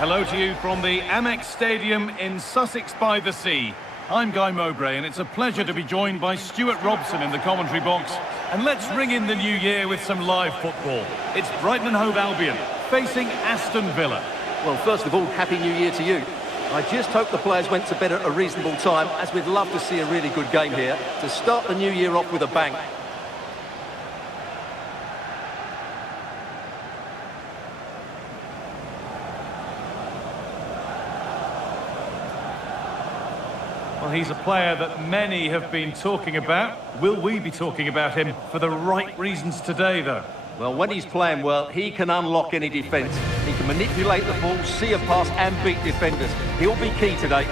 Hello to you from the Amex Stadium in Sussex by the Sea. I'm Guy Mowbray, and it's a pleasure to be joined by Stuart Robson in the commentary box. And let's ring in the new year with some live football. It's Brighton and Hove Albion facing Aston Villa. Well, first of all, Happy New Year to you. I just hope the players went to bed at a reasonable time, as we'd love to see a really good game here to start the new year off with a bang. Well, he's a player that many have been talking about. Will we be talking about him for the right reasons today, though? Well, when he's playing well, he can unlock any defence. He can manipulate the ball, see a pass and beat defenders. He'll be key today.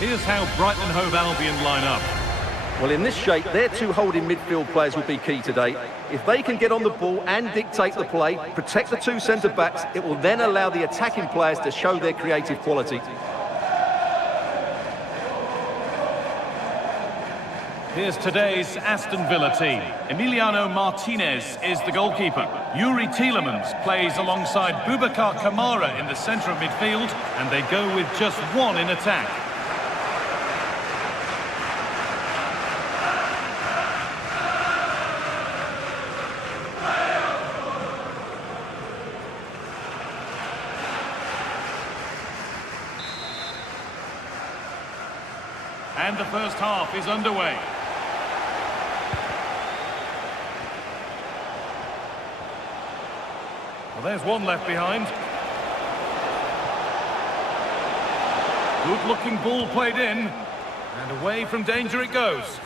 Here's how Brighton and Hove Albion line up. Well, in this shape, their two holding midfield players will be key today. If they can get on the ball and dictate the play, protect the two centre-backs, it will then allow the attacking players to show their creative quality. Here's today's Aston Villa team. Emiliano Martinez is the goalkeeper. Yuri Tielemans plays alongside Boubacar Kamara in the centre of midfield, and they go with just one in attack. And the first half is underway. Well, there's one left behind. Good-looking ball played in. And away from danger it goes.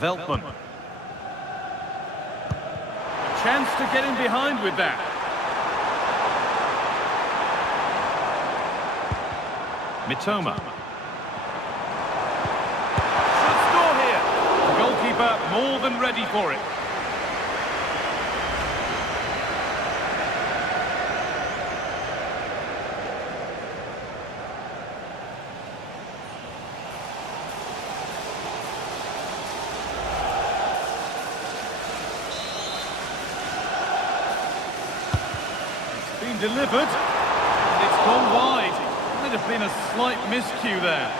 Veltman. A chance to get in behind with that. Mitoma. Should score here. The goalkeeper more than ready for it. Delivered, and it's gone wide. Might have been a slight miscue there.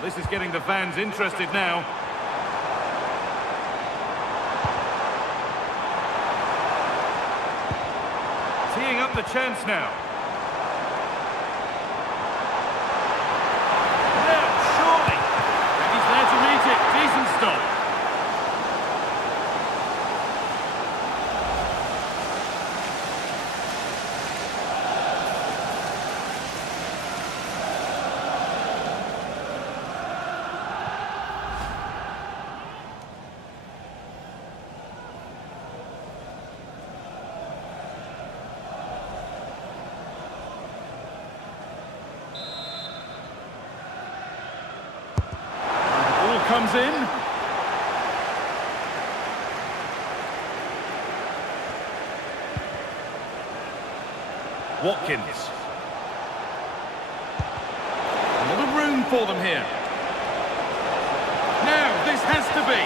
This is getting the fans interested now. Teeing up the chance now. Now, surely. And he's there to meet it. Decent stop. Comes in. Watkins. A lot of room for them here. Now, this has to be.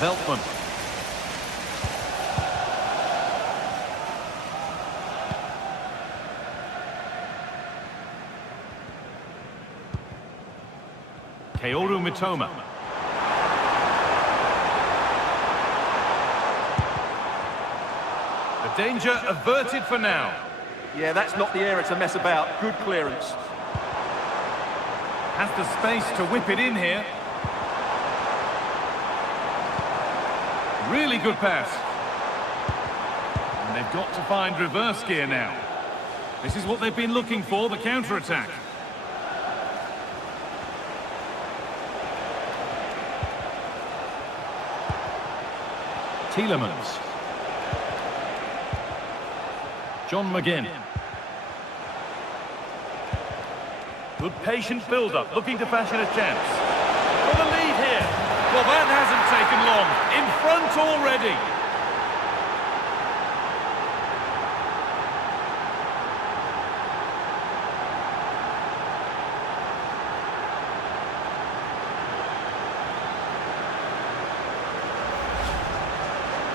Veltman. Kaoru Mitoma. The danger averted for now. Yeah, that's not the area to mess about. Good clearance. Has the space to whip it in here. Really good pass. And they've got to find reverse gear now. This is what they've been looking for, the counter-attack. Tielemans. John McGinn. Good patient build-up, looking to fashion a chance. For the lead here. Well, that hasn't taken long. In front already.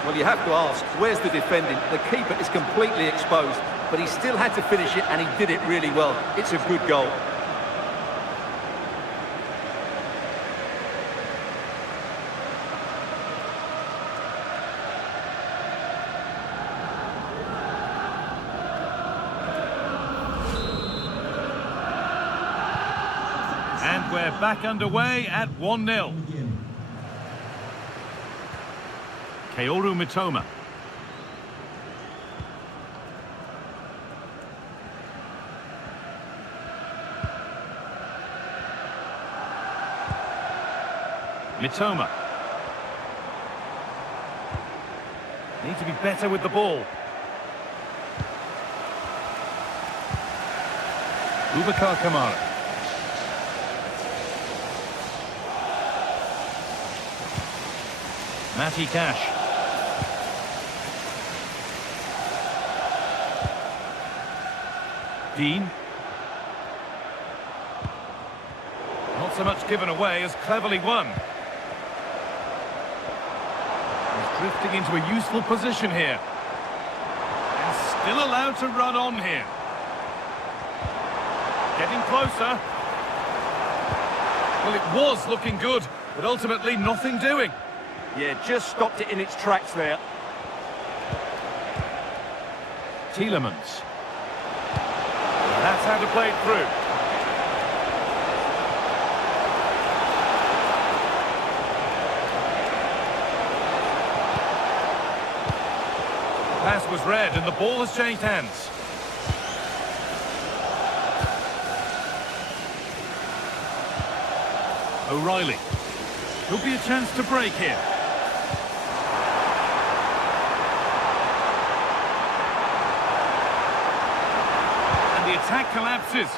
Well, you have to ask, where's the defending? The keeper is completely exposed, but he still had to finish it, and he did it really well. It's a good goal. And we're back underway at 1-0. Kaoru Mitoma. Mitoma. Need to be better with the ball. Boubacar Kamara. Matty Cash. Dean. Not so much given away as cleverly won. He's drifting into a useful position here. And still allowed to run on here. Getting closer. Well, it was looking good, but ultimately nothing doing. Yeah, just stopped it in its tracks there. Tielemans. That's how to play it through. Pass was read and the ball has changed hands. O'Reilly. Could be a chance to break here. The attack collapses.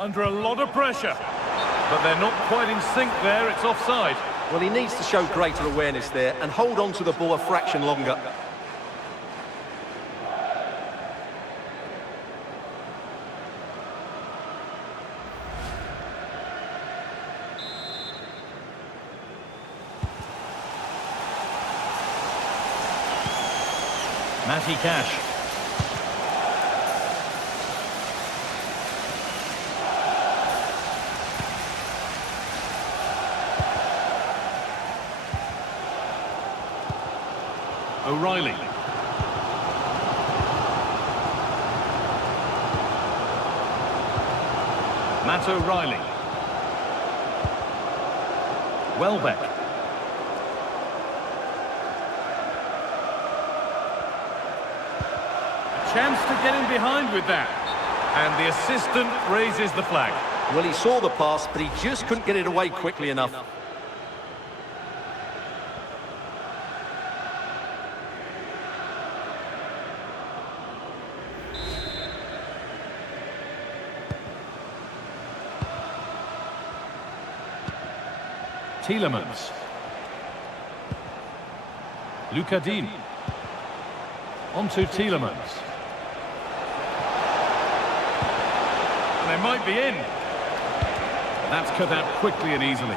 Under a lot of pressure. But they're not quite in sync there, it's offside. Well, he needs to show greater awareness there and hold on to the ball a fraction longer. Matty Cash. O'Reilly. Matt O'Reilly. Welbeck. Chance to get in behind with that. And the assistant raises the flag. Well, he saw the pass, but he just couldn't get it away quickly enough. Tielemans. Luca Dean. On to Tielemans. They might be in. That's cut out quickly and easily.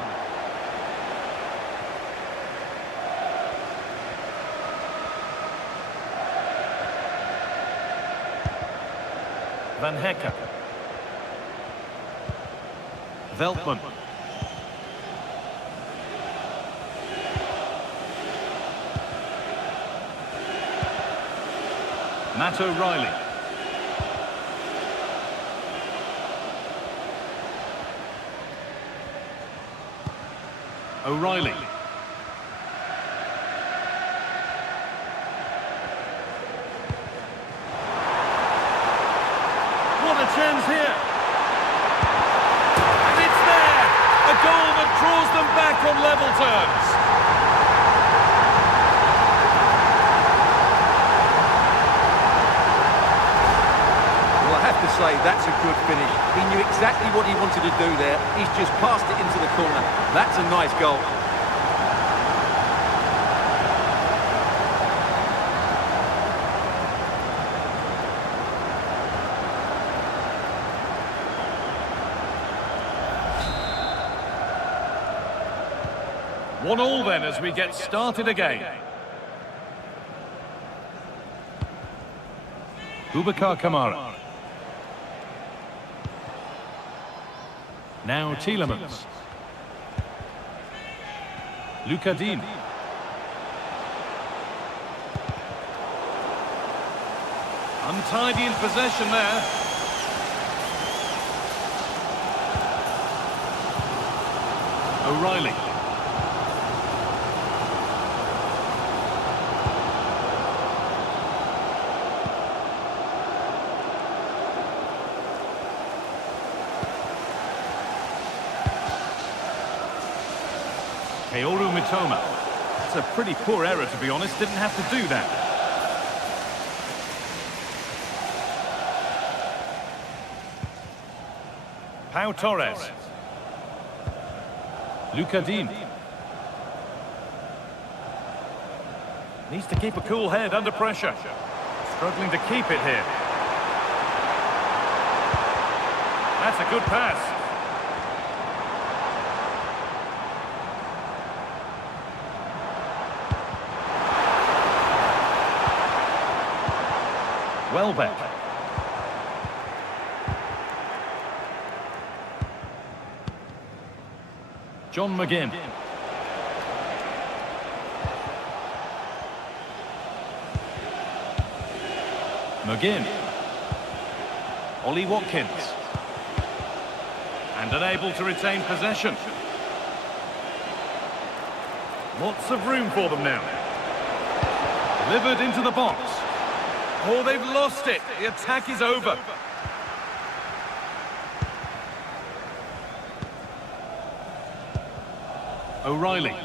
Van Hecker. Veltman. Matt O'Reilly. O'Reilly. What a chance here. And it's there. A goal that draws them back on level terms. Well, I have to say, that's a good finish. He knew exactly what he wanted to do there. He's just passed it into the corner. That's a nice goal. One all then as we get started again. Boubacar Kamara. Now Tielemans. Luca Dean. Untidy in possession there. O'Reilly. Kaoru Mitoma. That's a pretty poor error, to be honest. Didn't have to do that. Pau Torres. Luca Dean. Needs to keep a cool head under pressure. Struggling to keep it here. That's a good pass. Welbeck. John McGinn. McGinn. Ollie Watkins. And unable to retain possession. Lots of room for them now. Delivered into the box. Oh, they've lost it. The attack is over. O'Reilly.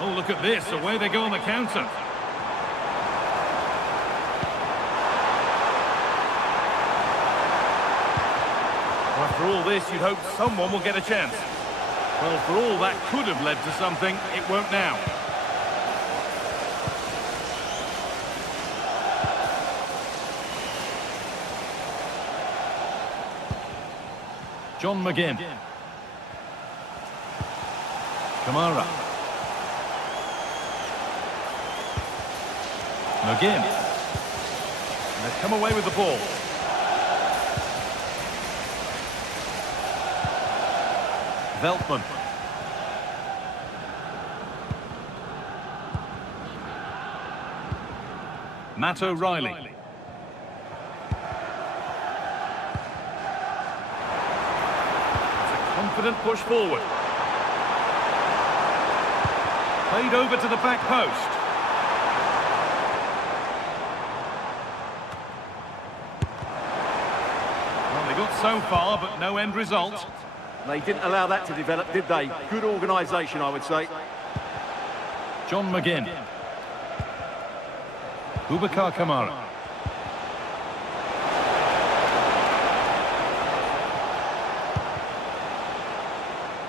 Oh, look at this. Away they go on the counter. After all this, you'd hope someone will get a chance. Well, for all that could have led to something, it won't now. John McGinn. Kamara. McGinn. And they've come away with the ball. Veltman. Matt O'Reilly. Confident push forward. Played over to the back post. Well, they got so far, but no end result. They didn't allow that to develop, did they? Good organisation, I would say. John McGinn. Boubacar Kamara.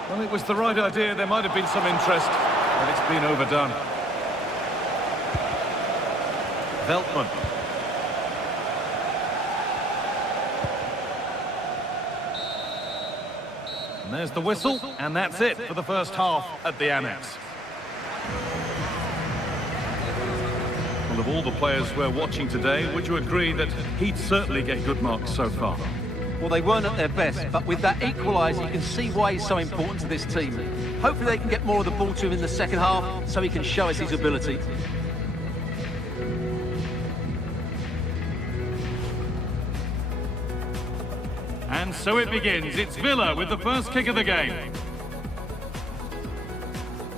Well, it was the right idea. There might have been some interest, but it's been overdone. Veltman. And there's the whistle, and that's it for the first half at the Annex. Well, of all the players we're watching today, would you agree that he'd certainly get good marks so far? Well, they weren't at their best, but with that equaliser, you can see why he's so important to this team. Hopefully they can get more of the ball to him in the second half so he can show us his ability. And so it begins. It's Villa with the first kick of the game.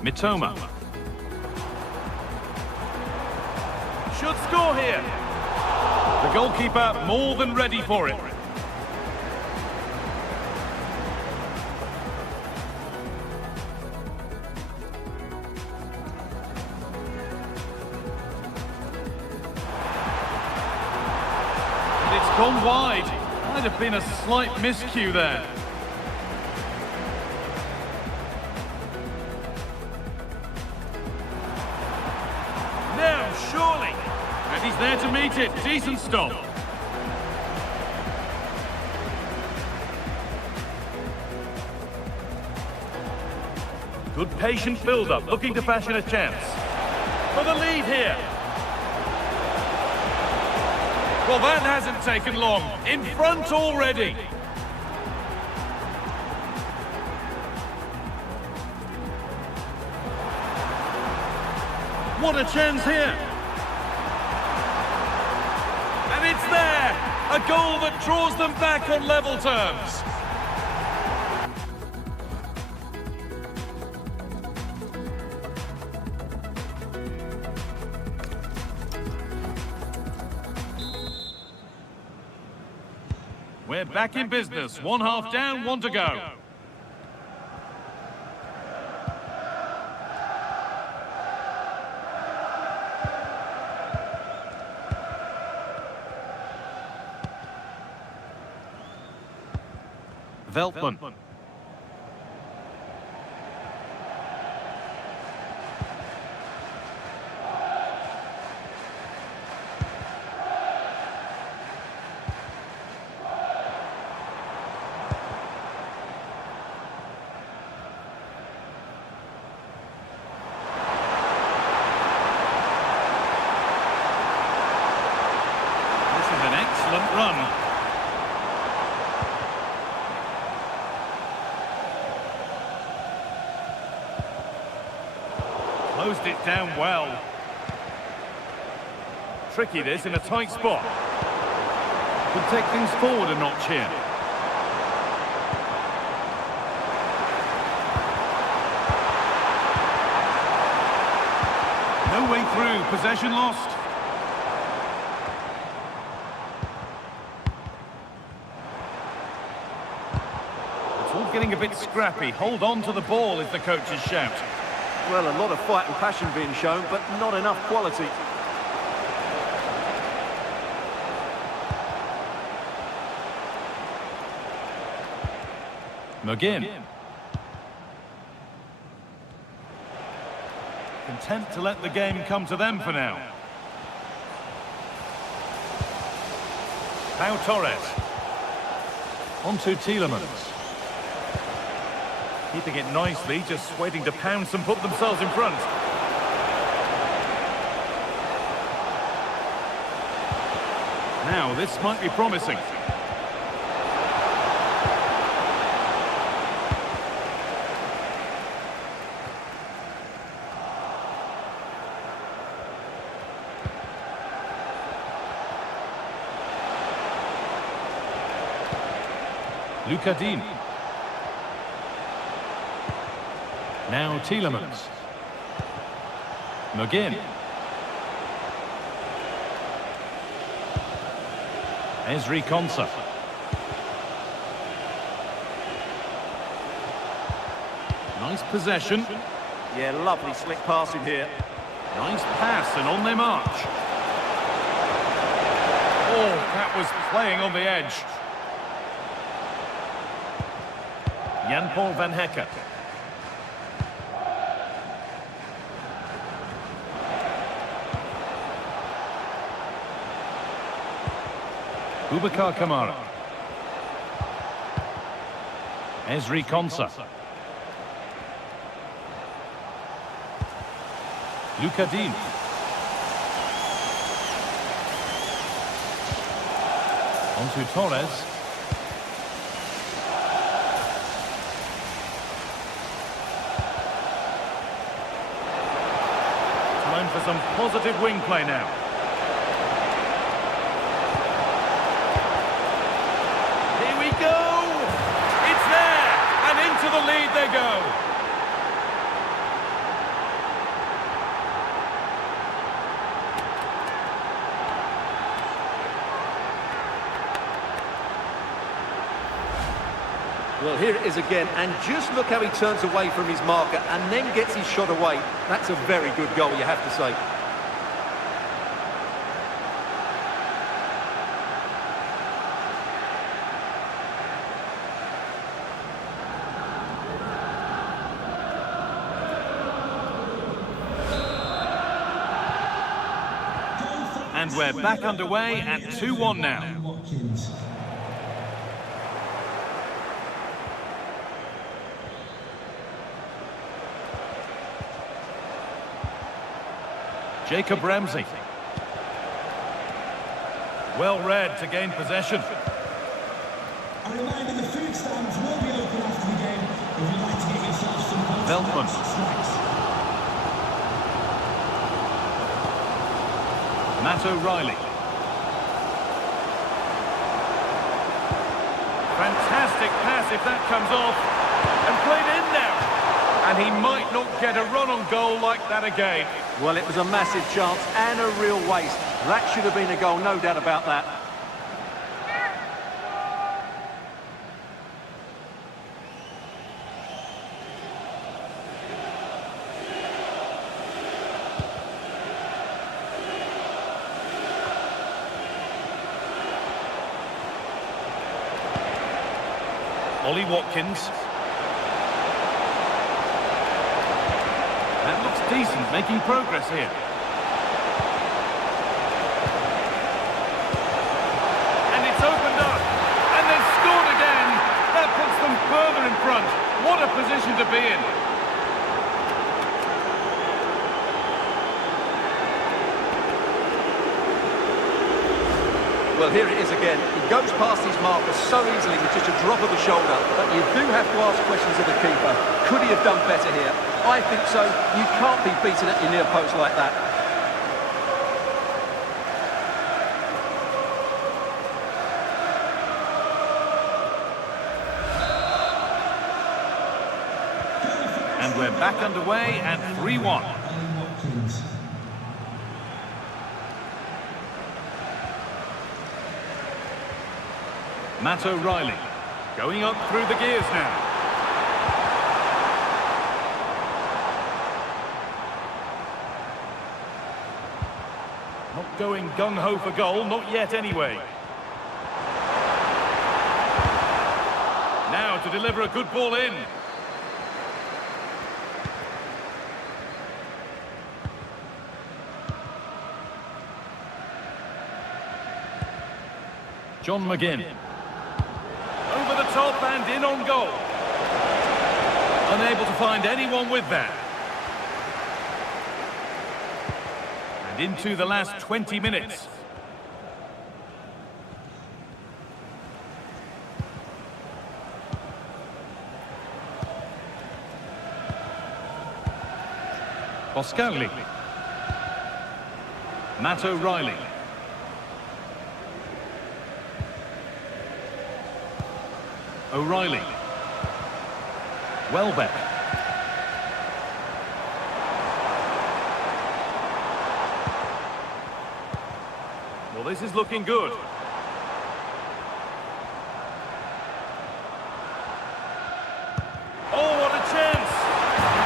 Mitoma. Should score here. The goalkeeper more than ready for it. And it's gone wide. Might have been a slight miscue there. Now, surely. And he's there to meet it. Decent stop. Good patient build-up, looking to fashion a chance. For the lead here. Well, that hasn't taken long. In front already. What a chance here. And it's there. A goal that draws them back on level terms. We're back in business. One half down, one to go. Veltman. Excellent run. Closed it down well. Tricky this in a tight spot. Could take things forward a notch here. No way through, possession lost. Getting a bit scrappy. Hold on to the ball is the coach's shout. Well, a lot of fight and passion being shown, but not enough quality. McGinn. Content to let the game come to them for now. Pau Torres. On to Tielemans. Keeping it nicely, just waiting to pounce and put themselves in front. Now, this might be promising. Lucadine. Now Tielemans. McGinn. Ezri Konsa. Nice possession. Yeah, lovely slick passing here. Nice pass and on their march. Oh, that was playing on the edge. Jan-Paul van Hecke. Boubacar Kamara. Ezri Konsa. Lucadine. On to Torres. Time for some positive wing play now. Here we go! It's there! And into the lead they go! Well, here it is again, and just look how he turns away from his marker and then gets his shot away. That's a very good goal, you have to say. And we're back underway at 2-1 now. Jacob Ramsey. Well read to gain possession. A reminder, the food stands will be open after the game if you'd like to get yourself some Veltman. snacks. Matt O'Reilly. Fantastic pass if that comes off. And played in now. And he might not get a run on goal like that again. Well, it was a massive chance and a real waste. That should have been a goal, no doubt about that. Ollie Watkins. That looks decent, making progress here. And it's opened up. And they've scored again. That puts them further in front. What a position to be in. Well, here it is again. He goes past his marker so easily with just a drop of the shoulder. But you do have to ask questions of the keeper. Could he have done better here? I think so. You can't be beaten at your near post like that. And we're back underway at 3-1. Matt O'Reilly going up through the gears now. Not going gung-ho for goal, not yet anyway. Now to deliver a good ball in. John McGinn. Over the top and in on goal. Unable to find anyone with that. And into the last 20 minutes. Boscagli. Matt O'Reilly. O'Reilly. Welbeck. Well, this is looking good. Oh, what a chance!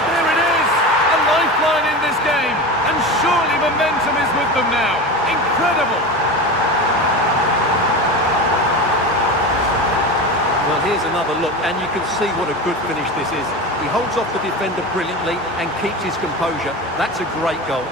There it is! A lifeline in this game. And surely momentum is with them now. Incredible! Well, here's another look, and you can see what a good finish this is. He holds off the defender brilliantly and keeps his composure. That's a great goal.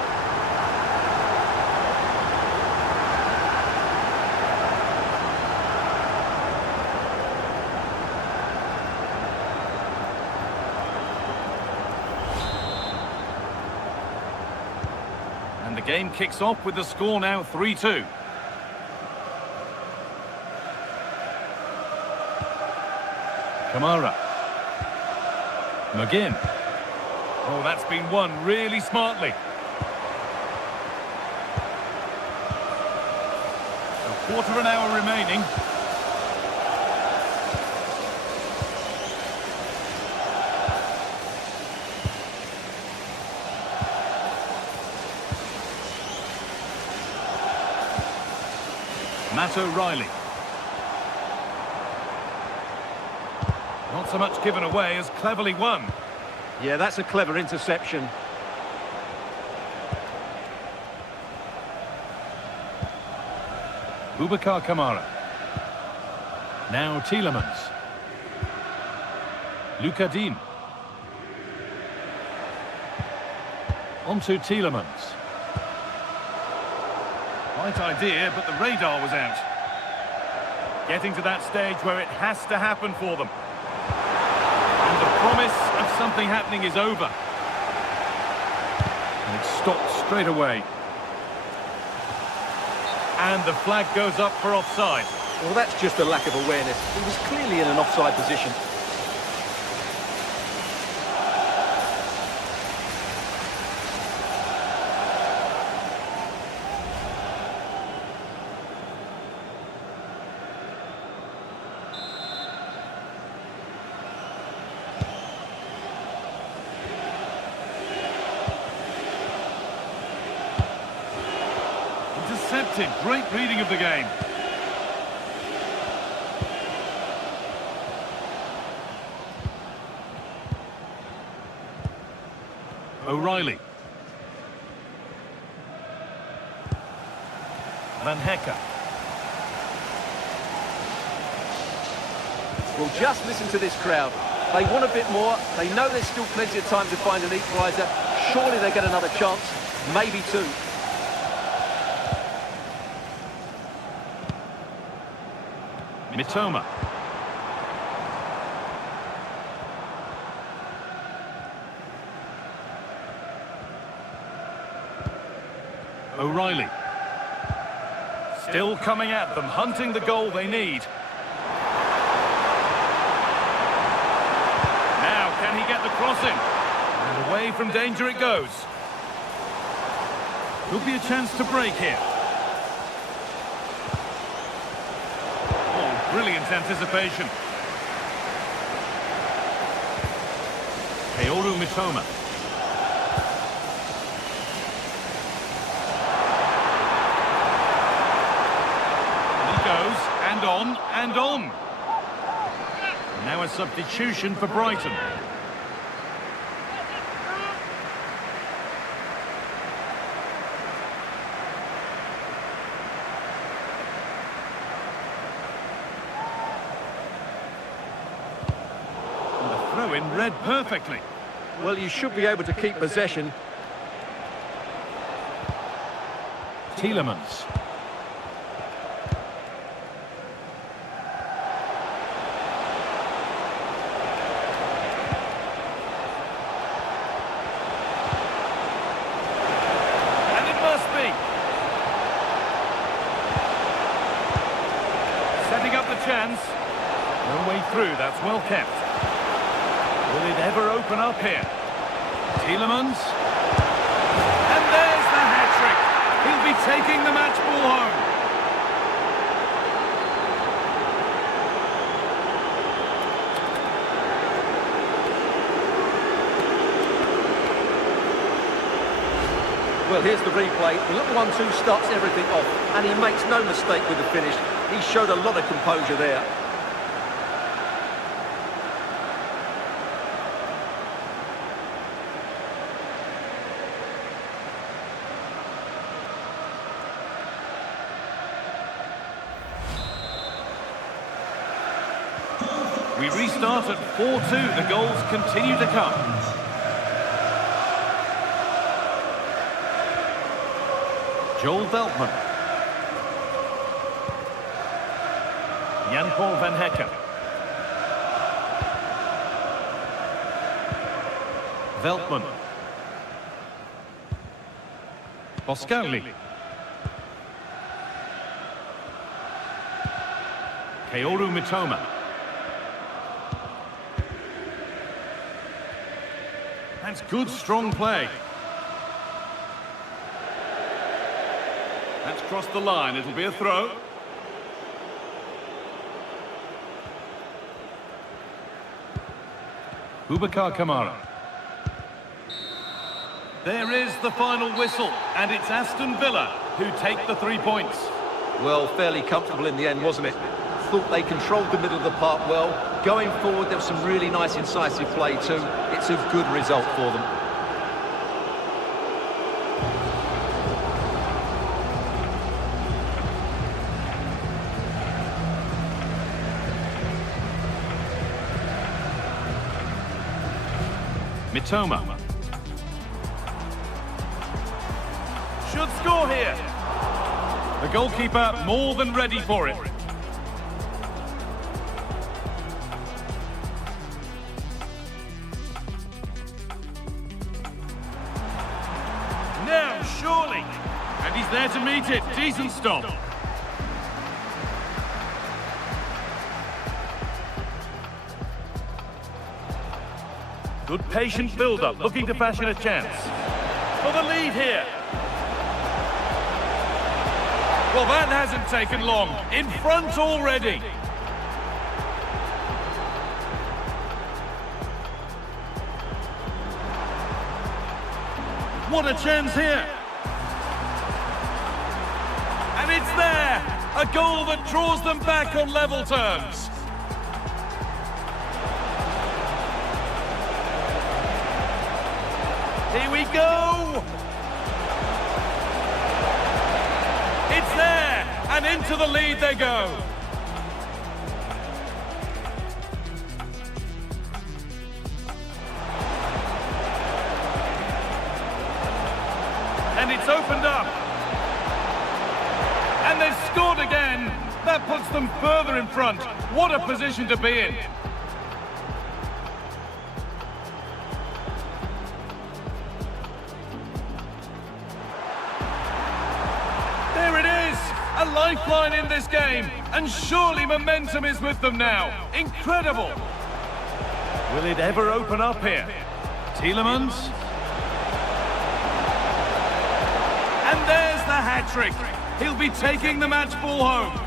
And the game kicks off with the score now 3-2. Kamara. McGinn. Oh, that's been won really smartly. A quarter of an hour remaining. Matt O'Reilly. Not so much given away as cleverly won. Yeah, that's a clever interception. Boubacar Kamara. Now Tielemans. Luka Dean. On to Tielemans. Right idea, but the radar was out. Getting to that stage where it has to happen for them. And the promise of something happening is over. And it's stopped straight away. And the flag goes up for offside. Well, that's just a lack of awareness. He was clearly in an offside position. Intercepted. Great reading of the game. O'Reilly. Van Hecke. Well, just listen to this crowd. They want a bit more. They know there's still plenty of time to find an equaliser. Surely they get another chance. Maybe two. Mitoma. O'Reilly. Still coming at them, hunting the goal they need. Now, can he get the crossing? And away from danger it goes. Could be a chance to break here. Oh, brilliant anticipation. Kaoru Mitoma. And on, and on. Now a substitution for Brighton. And the throw-in read perfectly. Well, you should be able to keep possession. Tielemans. Setting up the chance. No way through, that's well kept. Will it ever open up here? Tielemans. And there's the hat-trick. He'll be taking the match ball home. Well, here's the replay. The little 1-2 starts everything off, and he makes no mistake with the finish. He showed a lot of composure there. We restart at 4-2. The goals continue to come. Joel Veltman. Jan-Paul Van Hecke. Veltman. Boscagli. Kaoru Mitoma. It's good, strong play. That's crossed the line. It'll be a throw. Boubacar Kamara. There is the final whistle, and it's Aston Villa who take the 3 points. Well, fairly comfortable in the end, wasn't it? Thought they controlled the middle of the park well. Going forward, there was some really nice incisive play too. It's a good result for them. Mitoma. Should score here. The goalkeeper more than ready for it. Now, surely. And he's there to meet it. Decent stop. Good patient build-up, looking to fashion a chance. For the lead here. Well, that hasn't taken long. In front already. What a chance here. And it's there. A goal that draws them back on level terms. Here we go! It's there! And into the lead they go! And it's opened up! And they've scored again! That puts them further in front. What a position to be in! There it is! A lifeline in this game, and surely momentum is with them now. Incredible! Will it ever open up here? Tielemans? And there's the hat-trick. He'll be taking the match ball home.